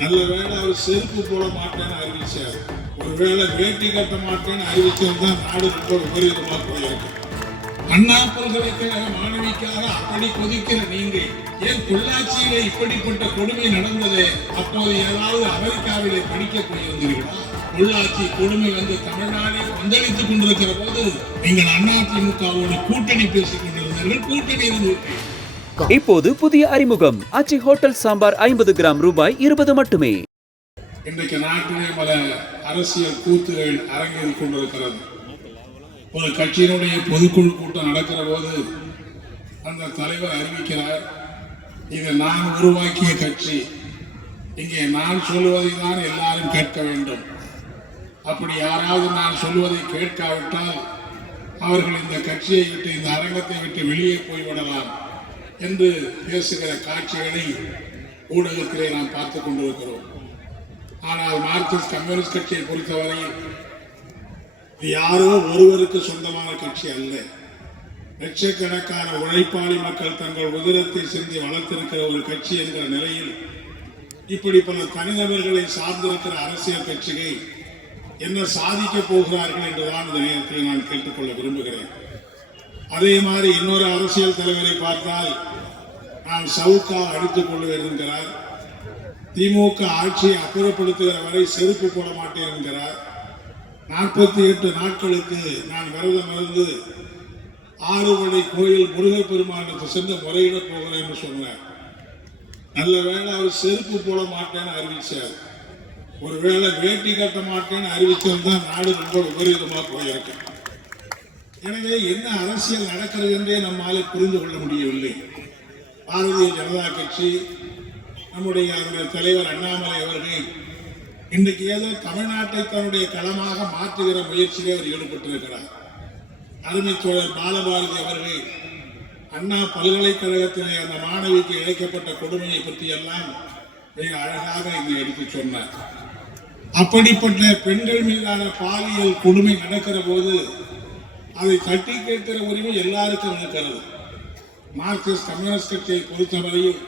நல்ல வேளை அவர் செருப்பு போட மாட்டேன்னு அறிவிச்சார். ஒருவேளை வேட்டி கட்ட மாட்டேன்னு தான் நாடு ரொம்ப விபரீதமா போயிருக்கு. அண்ணா பல்கலைக்கழக மாணவிக்காக அப்படி கொதிக்கிற நீங்கள் ஏன் பொள்ளாச்சியில இப்படிப்பட்ட கொடுமை நடந்தது அப்போது ஏதாவது அமெரிக்காவிலே படிக்க போயிருந்தீர்களா பொள்ளாச்சி கொடுமை வந்து தமிழ்நாடே கொந்தளித்துக் கொண்டிருக்கிற போது நீங்கள் அதிமுகவோடு கூட்டணி பேசிக் கொண்டிருந்தீர்கள். கூட்டணி இருந்து வணக்கம். இப்போது புதிய அறிமுகம். ஆச்சி ஹோட்டல் சாம்பார் ஐம்பது கிராம் ரூபாய் இருபது மட்டுமே. இன்றைக்கு நாட்டிலே பல அரசியல் கூத்துகள் அரங்கேறிக் கொண்டிருக்கிறது. ஒரு கட்சியினுடைய பொதுக்குழு கூட்டம் நடக்கிற போது அந்த தலைவர் அறிவிக்கிறார் இது நான் உருவாக்கிய கட்சி. இங்கே நான் சொல்லுவதை தான் எல்லாரும் கேட்க வேண்டும். அப்படி யாராவது நான் சொல்லுவதை கேட்காவிட்டால் அவர்கள் இந்த கட்சியை விட்டு இந்த அரங்கத்தை விட்டு வெளியே போய்விடலாம். என்று பேசுகிற காட்சிகளை ஊடகத்திலே நாம் பார்த்து கொண்டிருக்கிறோம். ஆனால் மார்க்சிஸ்ட் கம்யூனிஸ்ட் கட்சியை பொறுத்தவரையில் யாரோ ஒருவருக்கு சொந்தமான கட்சி அல்ல. லட்சக்கணக்கான உழைப்பாளி மக்கள் தங்கள் உதிரத்தை சிந்தி வளர்த்திருக்கிற ஒரு கட்சி என்கிற நிலையில் இப்படி பல தனிநபர்களை சார்ந்திருக்கிற அரசியல் கட்சிகள் என்ன சாதிக்கப் போகிறார்கள் என்றுதான் இந்த நேரத்தில் நான் கேட்டுக்கொள்ள விரும்புகிறேன். அதே மாதிரி இன்னொரு அரசியல் தலைவரை பார்த்தால் நான் சவுக்கா அடித்துக் கொள்வேன் என்கிறார். திமுக ஆட்சியை அப்புறப்படுத்துகிற வரை செருப்பு போட மாட்டேன் என்கிறார். நாற்பத்தி எட்டு நாட்களுக்கு நான் விரதம் இருந்து ஆறுமலை கோயில் முருகப் பெருமானுக்கு சென்று முறையிடப் போகிறேன் என்று சொன்னார். நல்ல வேளை அவர் செருப்பு போட மாட்டேன்னு அறிவிச்சார். ஒருவேளை வேட்டி கட்ட மாட்டேன்னு தான் நாடு ரொம்ப விபரீதமாக போயிருக்கேன் எனவே என்ன அரசியல் நடக்கிறது என்றே நம்மாலே புரிந்து கொள்ள முடியவில்லை. பாரதிய ஜனதா கட்சி நம்முடைய அதனுடைய தலைவர் அண்ணாமலை அவர்கள் இன்றைக்கு ஏதோ தமிழ்நாட்டை தன்னுடைய களமாக மாற்றுகிற முயற்சியிலே அவர் ஈடுபட்டிருக்கிறார். அருமை தோழர் பாலபாரதி அவர்கள் அண்ணா பல்கலைக்கழகத்திலே அந்த மாணவிக்கு இழைக்கப்பட்ட கொடுமையை பற்றி எல்லாம் மிக அழகாக இங்கே எடுத்து சொன்னார். அப்படிப்பட்ட பெண்கள் மீதான பாலியல் கொடுமை நடக்கிற போது அதை தட்டி கேட்கிற உரிமை எல்லாருக்கும் இருக்கிறது. மார்க்சிஸ்ட் கம்யூனிஸ்ட் கட்சியை பொறுத்தவரையில்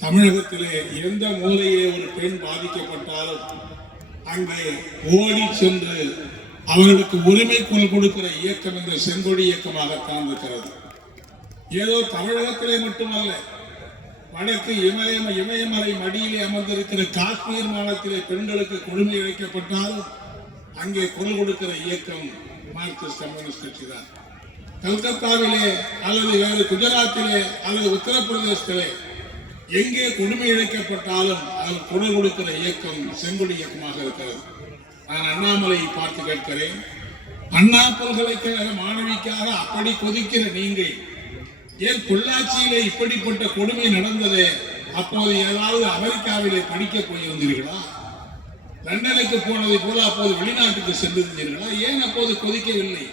தமிழகத்திலே எந்த மூலையிலே ஒரு பெண் பாதிக்கப்பட்டாலும் அங்கே ஓடி சென்று அவர்களுக்கு உரிமை கொடுக்கிற இயக்கம் இந்த செங்கொடி இயக்கமாகத்தான் இருக்கிறது. ஏதோ தமிழகத்திலே மட்டுமல்ல வடக்கு இமயம் இமயமலை மடியிலே அமர்ந்திருக்கிற காஷ்மீர் மாநிலத்திலே பெண்களுக்கு கொடுமை இழைக்கப்பட்டாலும் அங்கே குரல் கொடுக்கிற இயக்கம் மார்க்சிஸ்ட் கம்யூனிஸ்ட் கட்சி தான் கல்கத்தாவிலே அல்லது வேறு குஜராத்திலே அல்லது உத்தரப்பிரதேசத்திலே எங்கே கொடுமை இழைக்கப்பட்டாலும் அதன் குரல் கொடுக்கிற இயக்கம் செங்கொடி இயக்கமாக இருக்கிறது. நான் அண்ணாமலையை பார்த்து கேட்கிறேன். அண்ணா பல்கலைக்கழக மாணவிக்காக அப்படி கொதிக்கிற நீங்கள் ஏன் பொள்ளாச்சியிலே இப்படிப்பட்ட கொடுமை நடந்தது அப்போது ஏதாவது அமெரிக்காவிலே படிக்க போயிருந்தீர்களா? லண்டனுக்கு போனதை போல அப்போது வெளிநாட்டுக்கு சென்றிருந்தீர்களா? ஏன் அப்போது கொதிக்கவில்லை?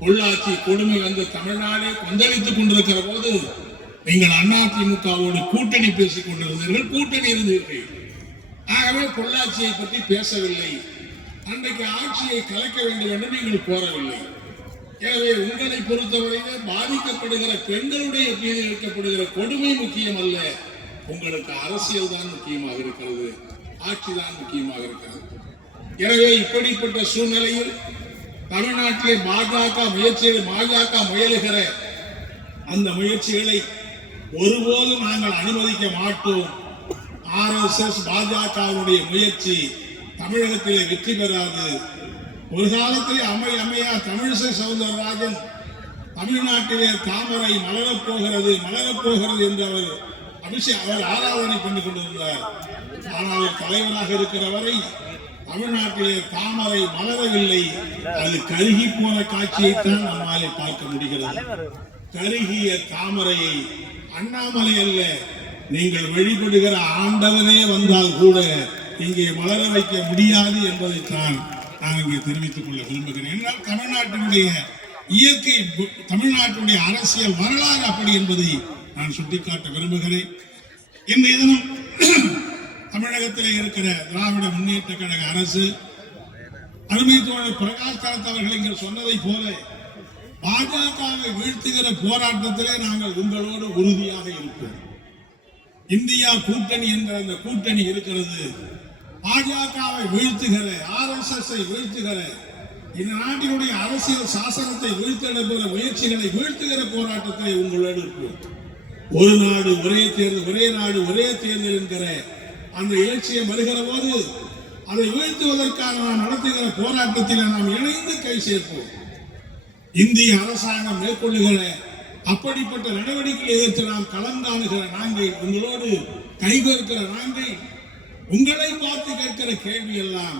பொள்ளாச்சி கொடுமை வந்து தமிழ்நாடே கொந்தளித்துக் கொண்டிருக்கிற போது நீங்கள் அதிமுகவோடு கூட்டணி பேசிக் கொண்டிருந்தீர்கள் கூட்டணி இருந்தீர்கள். ஆகவே பொள்ளாச்சியை பற்றி பேசவில்லை. அன்றைக்கு ஆட்சியை கலைக்க வேண்டும் என்று நீங்கள் கோரவில்லை. எனவே உங்களை பொறுத்தவரையிலே பாதிக்கப்படுகிற பெண்களுடைய மீது இழைக்கப்படுகிற கொடுமை முக்கியம் அல்ல உங்களுக்கு அரசியல் தான் முக்கியமாக இருக்கிறது. ஆட்சிதான் முக்கியமாக இருக்கிறது. எனவே இப்படிப்பட்ட சூழ்நிலையில் தமிழ்நாட்டிலே பாஜக முயற்சிகள் பாஜக முயலுகிற அந்த முயற்சிகளை ஒருபோதும் நாங்கள் அனுமதிக்க மாட்டோம். ஆர்எஸ்எஸ் பாஜகவுடைய முயற்சி தமிழகத்திலே வெற்றி பெறாது. ஒரு காலத்திலே அமை அமையா தமிழிசை சவுந்தரராஜன் தமிழ்நாட்டிலே தாமரை மலரப் போகிறது மலரப் போகிறது என்று அவர் அபிஷேக் அவர் ஆராதனை பண்ணி கொண்டிருந்தார். ஆனால் தலைவராக இருக்கிறவரை தமிழ்நாட்டிலே தாமரை மலரவில்லை. அது கருகி போன காட்சியைத்தான் நம்மாலே பார்க்க முடிகிறது. கருகிய தாமரையை அண்ணாமலை அல்ல நீங்கள் வழிபடுகிற ஆண்டவனே வந்தால் கூட இங்கே மலர வைக்க முடியாது என்பதைத்தான் நான் இங்கே தெரிவித்துக் கொள்ள விரும்புகிறேன். என்றால் தமிழ்நாட்டினுடைய இயற்கை தமிழ்நாட்டினுடைய அரசியல் வரலாறு அப்படி என்பதை நான் சுட்டிக்காட்ட விரும்புகிறேன். இன்றைய தினம் தமிழகத்தில் இருக்கிற திராவிட முன்னேற்ற கழக அரசு அருமை தோழர் பிரகாஷ் காரத் அவர்கள் இங்கே சொன்னதை போல பாஜகவை வீழ்த்துகிற போராட்டத்திலே நாங்கள் உங்களோடு உறுதியாக இருப்போம். இந்தியா கூட்டணி என்ற அந்த கூட்டணி இருக்கிறது. பாஜகவை வீழ்த்துகிற ஆர்எஸ்எஸ் வீழ்த்துகிற இந்த நாட்டினுடைய அரசியல் சாசனத்தை வீழ்த்தெடுக்கிற முயற்சிகளை வீழ்த்துகிற போராட்டத்தை உங்களோடு இருப்போம். ஒரு நாடு ஒரே தேர்தல் ஒரே நாடு ஒரே தேர்தல் என்கிற அந்த இலட்சியம் வருகிற போது அதை வீழ்த்துவதற்காக நாம் நடத்துகிற போராட்டத்தில் நாம் இணைந்து கை சேர்ப்போம். இந்திய அரசாங்கம் மேற்கொள்ளுகிற அப்படிப்பட்ட நடவடிக்கை எதிர்த்து நாம் கலந்தாணுகிற நாங்கள் உங்களோடு கைகோர்க்கிற நாங்கள் உங்களை பார்த்து கேட்கிற கேள்வி எல்லாம்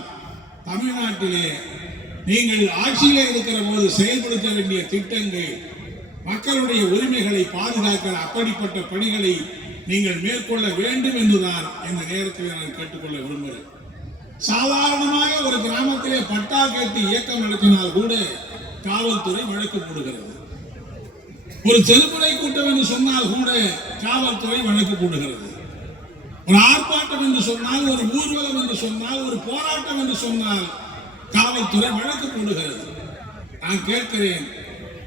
தமிழ்நாட்டிலே நீங்கள் ஆட்சியிலே இருக்கிற போது செயல்படுத்த வேண்டிய திட்டங்கள் மக்களுடைய உரிமைகளை பாதுகாக்கிற அப்படிப்பட்ட பணிகளை நீங்கள் மேற்கொள்ள வேண்டும் என்றுதான் இந்த நேரத்தில் நான் கேட்டுக்கொள்ள விரும்புகிறேன். சாதாரணமாக ஒரு கிராமத்திலே பட்டா கேட்டு இயக்கம் நடத்தினால் கூட காவல்துறை வழக்கு போடுகிறது. ஒரு தெருமுறை கூட்டம் என்று சொன்னால் கூட காவல்துறை வழக்கு போடுகிறது. ஒரு ஆர்ப்பாட்டம் என்று சொன்னால் ஒரு ஊர்வலம் என்று சொன்னால் ஒரு போராட்டம் என்று சொன்னால் காவல்துறை வழக்கு போடுகிறது. நான் கேட்கிறேன்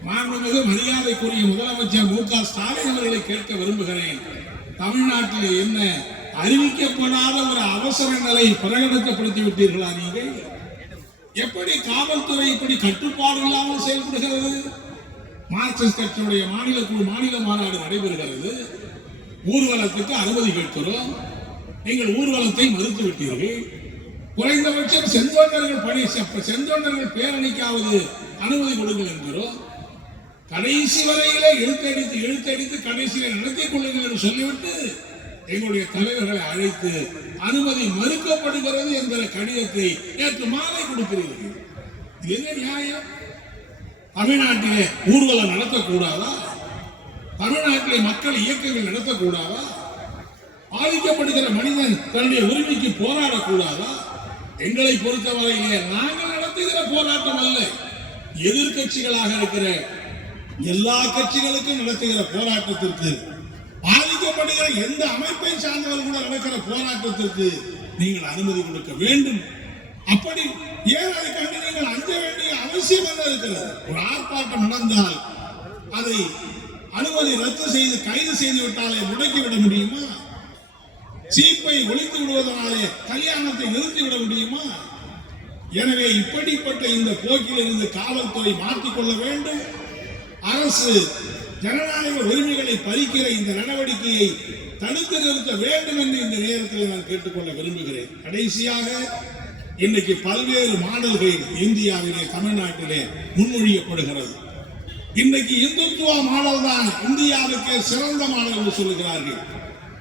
மாண்புமிகு மரியாதைக்குரிய முதலமைச்சர் மு க ஸ்டாலின் அவர்களை கேட்க விரும்புகிறேன். தமிழ்நாட்டில் என்ன அறிவிக்கப்படாத ஒரு அவசர நிலை பிரகடனப்படுத்தி விட்டீர்களா நீங்கள்? எப்படி காவல்துறை இப்படி கட்டுப்பாடு இல்லாமல் செயல்படுகிறது? மார்க்சிஸ்ட் கட்சியுடைய மாநில குழு மாநில மாநாடு நடைபெறுகிறது. ஊர்வலத்துக்கு அனுமதி கேட்கிறோம். நீங்கள் ஊர்வலத்தை மறுத்து விட்டீர்கள் குறைந்தபட்சம் செந்தொண்டர்கள் பணி செந்தொண்டர்கள் பேரணிக்காவது அனுமதி கொடுங்கள் என்கிறோம். கடைசி வரையிலே இழுத்தடித்து இழுத்தடித்து கடைசியில நடத்திக் கொள்ளுங்கள் என்று சொல்லிவிட்டு எங்களுடைய தலைவர்களை அழைத்து அனுமதி மறுக்கப்படுகிறது என்கிற கடிதத்தை நேற்று மாலை கொடுக்கிறீர்கள். இது என்ன நியாயம்? தமிழ்நாட்டிலே ஊர்வலம் நடத்தக்கூடாதா? தமிழ்நாட்டிலே மக்கள் இயக்கங்கள் நடத்தக்கூடாதா? பாதிக்கப்படுகிற மனிதன் தன்னுடைய உரிமைக்கு போராடக்கூடாதா? எங்களை பொறுத்தவரையிலே நாங்கள் நடத்துகிற போராட்டம் அல்ல. எதிர்க்கட்சிகளாக இருக்கிற எல்லா கட்சிகளுக்கும் நடத்துகிற போராட்டத்திற்கு பாதிக்கப்படுகிற எந்த அமைப்பை சார்ந்தவர்கள் கூட நடக்கிற போராட்டத்திற்கு நீங்கள் அனுமதி கொடுக்க வேண்டும். அப்படி ஏன் அதை நீங்கள் அஞ்ச வேண்டிய அவசியம் என்ன இருக்கிறது? ஒரு ஆர்ப்பாட்டம் நடந்தால் அதை அனுமதி ரத்து செய்து கைது செய்து விட்டாலே முடக்கி விட முடியுமா? சீப்பை ஒழித்து விடுவதனாலே கல்யாணத்தை நிறுத்தி விட முடியுமா? எனவே இப்படிப்பட்ட இந்த போக்கிலிருந்து காவல்துறை மாற்றிக்கொள்ள வேண்டும். அரசு ஜனநாயக உரிமைகளை பறிக்கிற இந்த நடவடிக்கையை தடுத்து நிறுத்த வேண்டும் என்று இந்த நேரத்தில் நான் கேட்டுக்கொள்ள விரும்புகிறேன். கடைசியாக இன்னைக்கு பல்வேறு மாடல்கள் இந்தியாவிலே தமிழ்நாட்டிலே முன்மொழியப்படுகிறது. இன்னைக்கு இந்துத்துவ மாடல் தான் இந்தியாவுக்கு சிறந்த மாடல் என்று சொல்லுகிறார்கள்.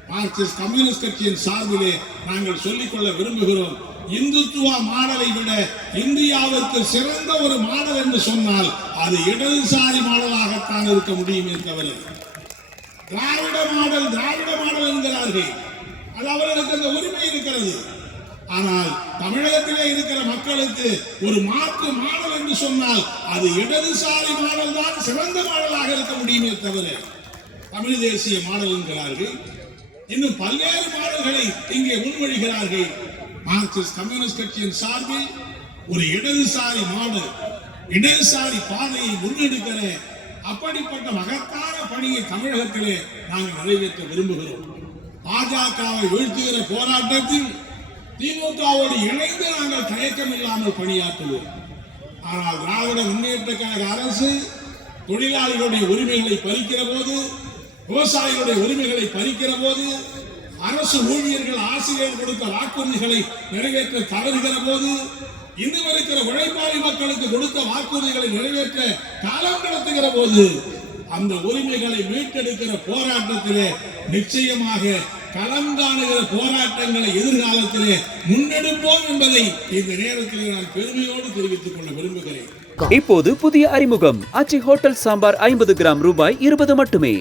மார்க்சிஸ்ட் கம்யூனிஸ்ட் கட்சியின் சார்பிலே நாங்கள் சொல்லிக்கொள்ள விரும்புகிறோம். இந்துத்துவ மாடலை விட இந்தியாவிற்கு சிறந்த ஒரு மாடல் என்று சொன்னால் அது இடதுசாரி மாடலாகத்தான் இருக்க முடியுமே தவிர. திராவிட மாடல் திராவிட மாடல் என்கிறார்கள். அது அவர்களுக்கு அந்த உரிமை இருக்கிறது. ஆனால் தமிழகத்திலே இருக்கிற மக்களுக்கு ஒரு மாற்று மாடல் என்று சொன்னால் அது இடதுசாரி மாடல் தான் சிறந்த மாடலாக இருக்க முடியுமே தவிர. தமிழ் தேசிய மாடல் என்கிறார்கள். இன்னும் பல்வேறு மாடல்களை இங்கே முன்மொழிகிறார்கள். மார்க்சிஸ்ட் கம்யூனிஸ்ட் கட்சியின் சார்பில் ஒரு இடதுசாரி நாடு இடதுசாரி பாதையை முன்னெடுக்கிற அப்படிப்பட்ட மகத்தான பணியை தமிழகத்திலே நாங்கள் நிறைவேற்ற விரும்புகிறோம். பாஜகவை வீழ்த்துகிற போராட்டத்தில் திமுகவோடு இணைந்து நாங்கள் தயக்கம் இல்லாமல் பணியாற்றுவோம். ஆனால் திராவிட முன்னேற்ற கழக அரசு தொழிலாளிகளுடைய உரிமைகளை பறிக்கிற போது விவசாயிகளுடைய உரிமைகளை பறிக்கிற போது அரசு ஊழியர்கள் ஆசிரியர் கொடுத்த வாக்குறுதிகளை நிறைவேற்ற தவறுகிற போது இன்னும் இருக்கிற உழைப்பாளி மக்களுக்கு கொடுத்த வாக்குறுதிகளை நிறைவேற்ற காலம் கடத்துகிற போது அந்த உரிமைகளை மீட்டெடுக்கிற போராட்டத்திலே நிச்சயமாக கலந்தாணுகிற போராட்டங்களை எதிர்காலத்திலே முன்னெடுப்போம் என்பதை இந்த நேரத்தில் நான் பெருமையோடு தெரிவித்துக் கொள்ள விரும்புகிறேன். இப்போது புதிய அறிமுகம். அச்சி ஹோட்டல் சாம்பார் ஐம்பது கிராம் ரூபாய் இருபது மட்டுமே.